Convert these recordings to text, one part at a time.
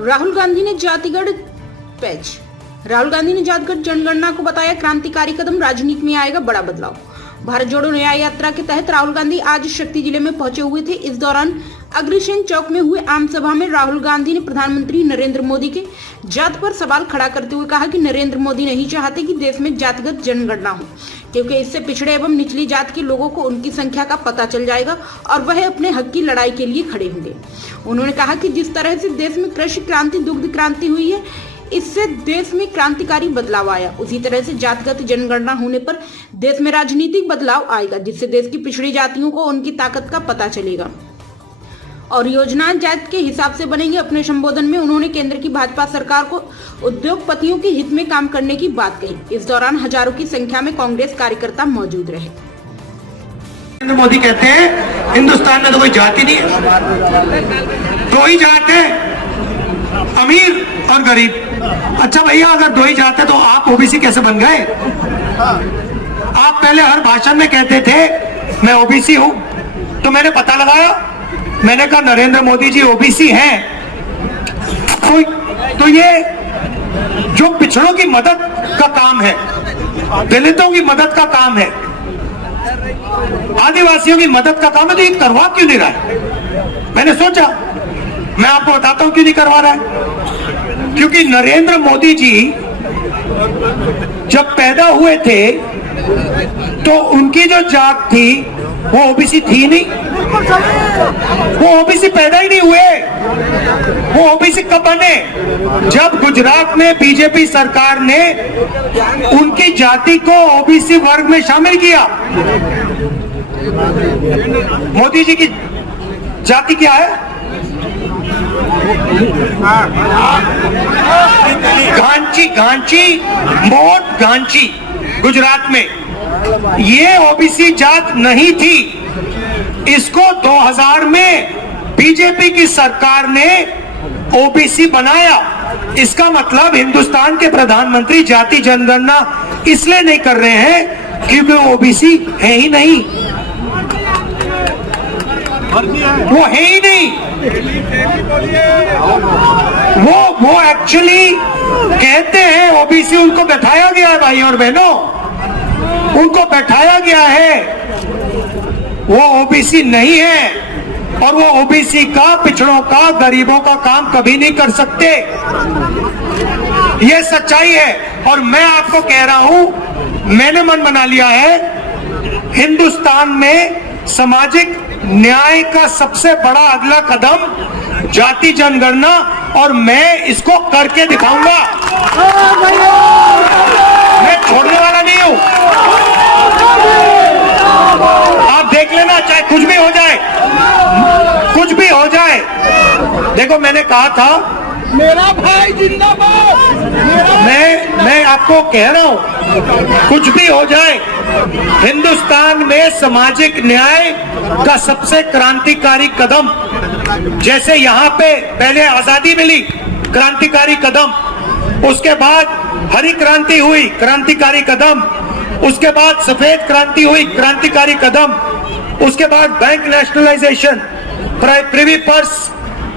राहुल गांधी ने जातिगढ़ पेच। राहुल गांधी ने जातिगढ़ जनगणना को बताया क्रांतिकारी कदम, राजनीति में आएगा बड़ा बदलाव। भारत जोड़ो न्याय यात्रा के तहत राहुल गांधी आज शक्ति जिले में पहुंचे हुए थे। इस दौरान अग्रसेन चौक में हुए आम सभा में राहुल गांधी ने प्रधानमंत्री नरेंद्र मोदी के जात पर सवाल खड़ा करते हुए कहा कि नरेंद्र मोदी नहीं चाहते कि देश में जातिगत जनगणना हो, क्योंकि इससे पिछड़े एवं निचली जात के लोगों को उनकी संख्या का पता चल जाएगा और वह अपने हक की लड़ाई के लिए खड़े होंगे। उन्होंने कहा कि जिस तरह से देश में कृषि क्रांति, दुग्ध क्रांति हुई है, इससे देश में क्रांतिकारी बदलाव आया, उसी तरह से जातिगत जनगणना होने पर देश में राजनीतिक बदलाव आएगा, जिससे देश की पिछड़ी जातियों को उनकी ताकत का पता चलेगा और योजनाएं जात के हिसाब से बनेंगी। अपने संबोधन में उन्होंने केंद्र की भाजपा सरकार को उद्योगपतियों के हित में काम करने की बात कही। इस दौरान हजारों की संख्या में कांग्रेस कार्यकर्ता मौजूद रहे। नरेंद्र मोदी कहते हैं हिंदुस्तान में तो कोई जाति नहीं है, दो ही जात है, अमीर और गरीब। अच्छा भैया, अगर दो ही जात है तो आप ओबीसी कैसे बन गए? आप पहले हर भाषण में कहते थे मैं ओबीसी हूं, तो मैंने पता लगाया, मैंने कहा नरेंद्र मोदी जी ओबीसी हैं, तो ये जो पिछड़ों की मदद का काम है, दलितों की मदद का काम है, आदिवासियों की मदद का काम है, तो ये करवा क्यों नहीं रहा है? मैंने सोचा, मैं आपको बताता हूं क्यों नहीं करवा रहा है। क्योंकि नरेंद्र मोदी जी जब पैदा हुए थे तो उनकी जो जात थी वो ओबीसी थी नहीं, वो ओबीसी पैदा ही नहीं हुए। वो ओबीसी कब बने? जब गुजरात में बीजेपी सरकार ने उनकी जाति को ओबीसी वर्ग में शामिल किया। मोदी जी की जाति क्या है? गांची, मोट गांची, गुजरात में। ये ओबीसी जात नहीं थी। इसको 2000 में बीजेपी की सरकार ने ओबीसी बनाया। इसका मतलब हिंदुस्तान के प्रधानमंत्री जाति जनगणना इसलिए नहीं कर रहे हैं क्योंकि ओबीसी है ही नहीं, वो है ही नहीं। वो एक्चुअली कहते हैं ओबीसी, उनको बैठाया गया है भाई और बहनों, उनको बैठाया गया है। वो ओबीसी नहीं है और वो ओबीसी का, पिछड़ों का, गरीबों का काम कभी नहीं कर सकते। ये सच्चाई है। और मैं आपको कह रहा हूं, मैंने मन बना लिया है, हिंदुस्तान में सामाजिक न्याय का सबसे बड़ा अगला कदम जाति जनगणना, और मैं इसको करके दिखाऊंगा। मैं छोड़ने वाला नहीं हूं। आप देख लेना, चाहे कुछ भी हो जाए, कुछ भी हो जाए। देखो, मैंने कहा था मेरा भाई जिंदाबाद। मैं आपको कह रहा हूं, कुछ भी हो जाए, हिंदुस्तान में सामाजिक न्याय का सबसे क्रांतिकारी कदम, जैसे यहाँ पे पहले आजादी मिली, क्रांतिकारी कदम, उसके बाद हरी क्रांति हुई, क्रांतिकारी कदम, उसके बाद सफेद क्रांति हुई, क्रांतिकारी कदम, उसके बाद बैंक नेशनलाइजेशन, प्रिवी पर्स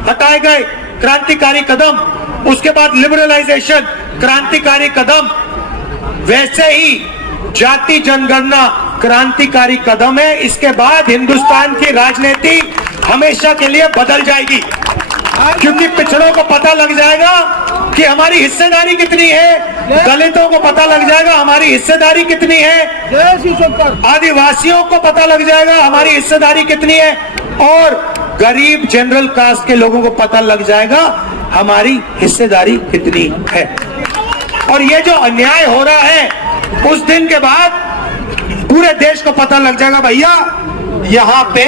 हटाए गए, क्रांतिकारी कदम, उसके बाद लिबरलाइजेशन, क्रांतिकारी कदम। वैसे ही जाति जनगणना क्रांतिकारी कदम है। इसके बाद हिंदुस्तान की राजनीति हमेशा के लिए बदल जाएगी, क्योंकि पिछड़ों को पता लग जाएगा कि हमारी हिस्सेदारी कितनी है, दलितों को पता लग जाएगा हमारी हिस्सेदारी कितनी है, आदिवासियों को पता लग जाएगा हमारी हिस्सेदारी कितनी है, और गरीब जनरल कास्ट के लोगों को पता लग जाएगा हमारी हिस्सेदारी कितनी है। और ये जो अन्याय हो रहा है, उस दिन के बाद पूरे देश को पता लग जाएगा भैया यहाँ पे